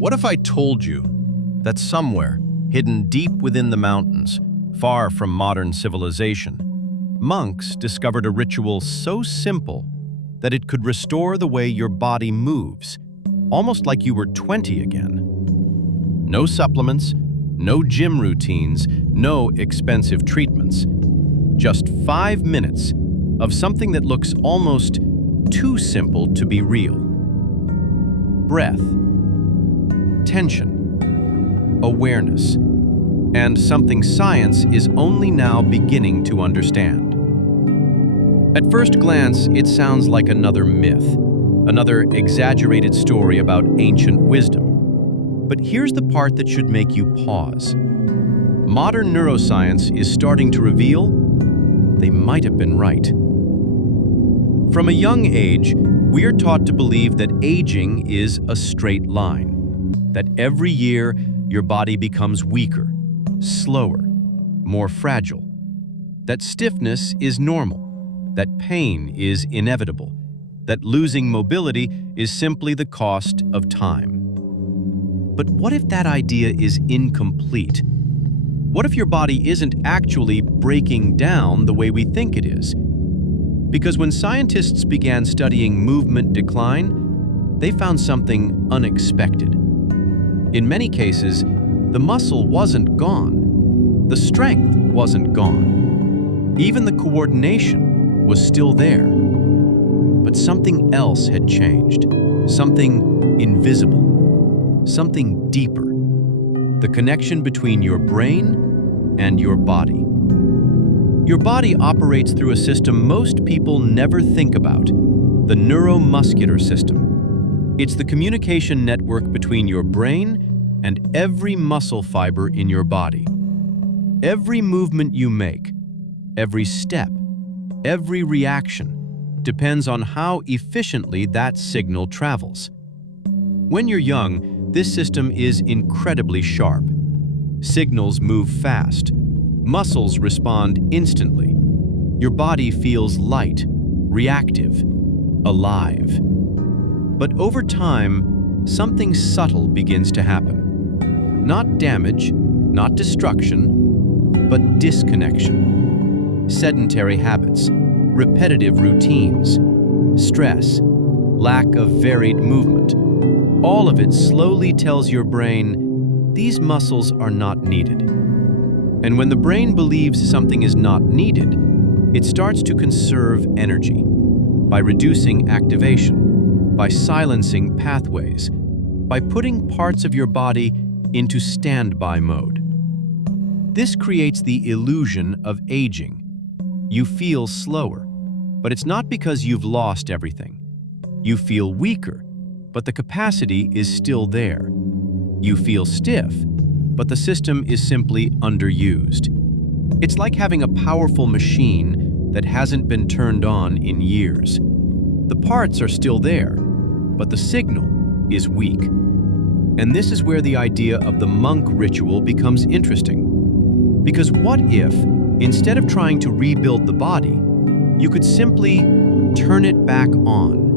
What if I told you that somewhere, hidden deep within the mountains, far from modern civilization, monks discovered a ritual so simple that it could restore the way your body moves, almost like you were 20 again? No supplements, no gym routines, no expensive treatments. Just 5 minutes of something that looks almost too simple to be real. Breath, tension, awareness, and something science is only now beginning to understand. At first glance, it sounds like another myth, another exaggerated story about ancient wisdom. But here's the part that should make you pause. Modern neuroscience is starting to reveal they might have been right. From a young age, we're taught to believe that aging is a straight line, that every year your body becomes weaker, slower, more fragile, that stiffness is normal, that pain is inevitable, that losing mobility is simply the cost of time. But what if that idea is incomplete? What if your body isn't actually breaking down the way we think it is? Because when scientists began studying movement decline, they found something unexpected. In many cases, the muscle wasn't gone. The strength wasn't gone. Even the coordination was still there. But something else had changed. Something invisible. Something deeper. The connection between your brain and your body. Your body operates through a system most people never think about, the neuromuscular system. It's the communication network between your brain and every muscle fiber in your body. Every movement you make, every step, every reaction depends on how efficiently that signal travels. When you're young, this system is incredibly sharp. Signals move fast. Muscles respond instantly. Your body feels light, reactive, alive. But over time, something subtle begins to happen. Not damage, not destruction, but disconnection. Sedentary habits, repetitive routines, stress, lack of varied movement. All of it slowly tells your brain, these muscles are not needed. And when the brain believes something is not needed, it starts to conserve energy by reducing activation, by silencing pathways, by putting parts of your body into standby mode. This creates the illusion of aging. You feel slower, but it's not because you've lost everything. You feel weaker, but the capacity is still there. You feel stiff, but the system is simply underused. It's like having a powerful machine that hasn't been turned on in years. The parts are still there, but the signal is weak. And this is where the idea of the monk ritual becomes interesting. Because what if, instead of trying to rebuild the body, you could simply turn it back on?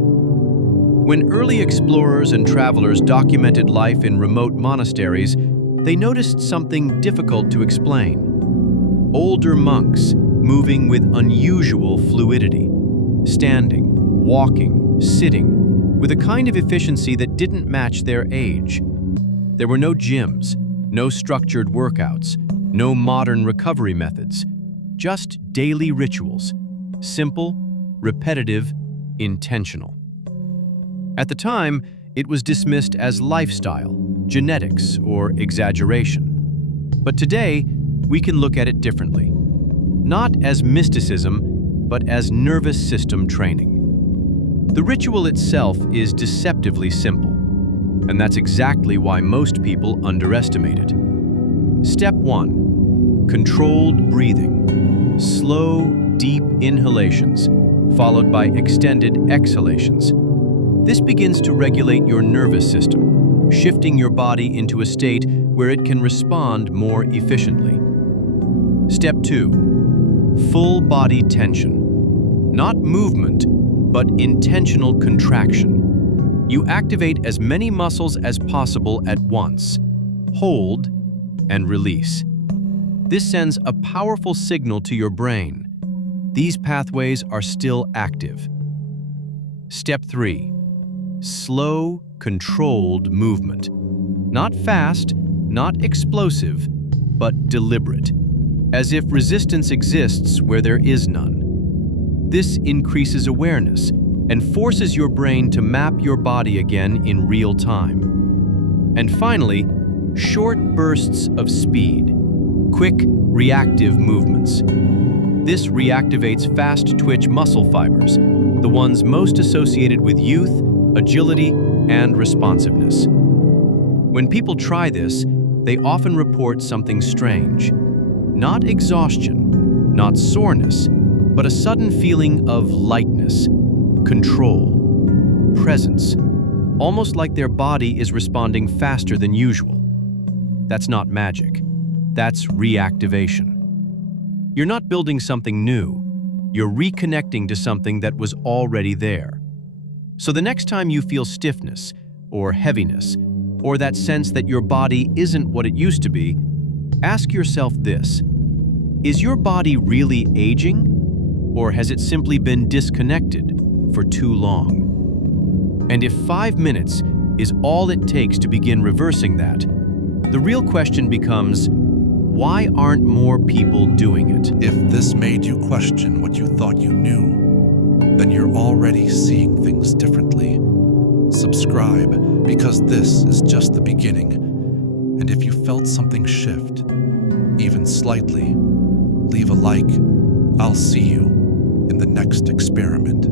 When early explorers and travelers documented life in remote monasteries, they noticed something difficult to explain. Older monks moving with unusual fluidity, standing, walking, sitting, with a kind of efficiency that didn't match their age. There were no gyms, no structured workouts, no modern recovery methods, just daily rituals, simple, repetitive, intentional. At the time, it was dismissed as lifestyle, genetics, or exaggeration. But today, we can look at it differently. Not as mysticism, but as nervous system training. The ritual itself is deceptively simple, and that's exactly why most people underestimate it. Step 1. Controlled breathing. Slow, deep inhalations, followed by extended exhalations. This begins to regulate your nervous system, shifting your body into a state where it can respond more efficiently. Step 2. Full body tension. Not movement, but intentional contraction. You activate as many muscles as possible at once. Hold and release. This sends a powerful signal to your brain. These pathways are still active. Step 3. Slow, controlled movement. Not fast, not explosive, but deliberate, as if resistance exists where there is none. This increases awareness and forces your brain to map your body again in real time. And finally, short bursts of speed, quick, reactive movements. This reactivates fast-twitch muscle fibers, the ones most associated with youth, agility, and responsiveness. When people try this, they often report something strange. Not exhaustion, not soreness, but a sudden feeling of lightness, control, presence, almost like their body is responding faster than usual. That's not magic. That's reactivation. You're not building something new. You're reconnecting to something that was already there. So the next time you feel stiffness or heaviness, or that sense that your body isn't what it used to be, ask yourself this: is your body really aging, or has it simply been disconnected for too long? And if 5 minutes is all it takes to begin reversing that, the real question becomes, why aren't more people doing it? If this made you question what you thought you knew, then you're already seeing things differently. Subscribe, because this is just the beginning. And if you felt something shift, even slightly, leave a like. I'll see you in the next experiment.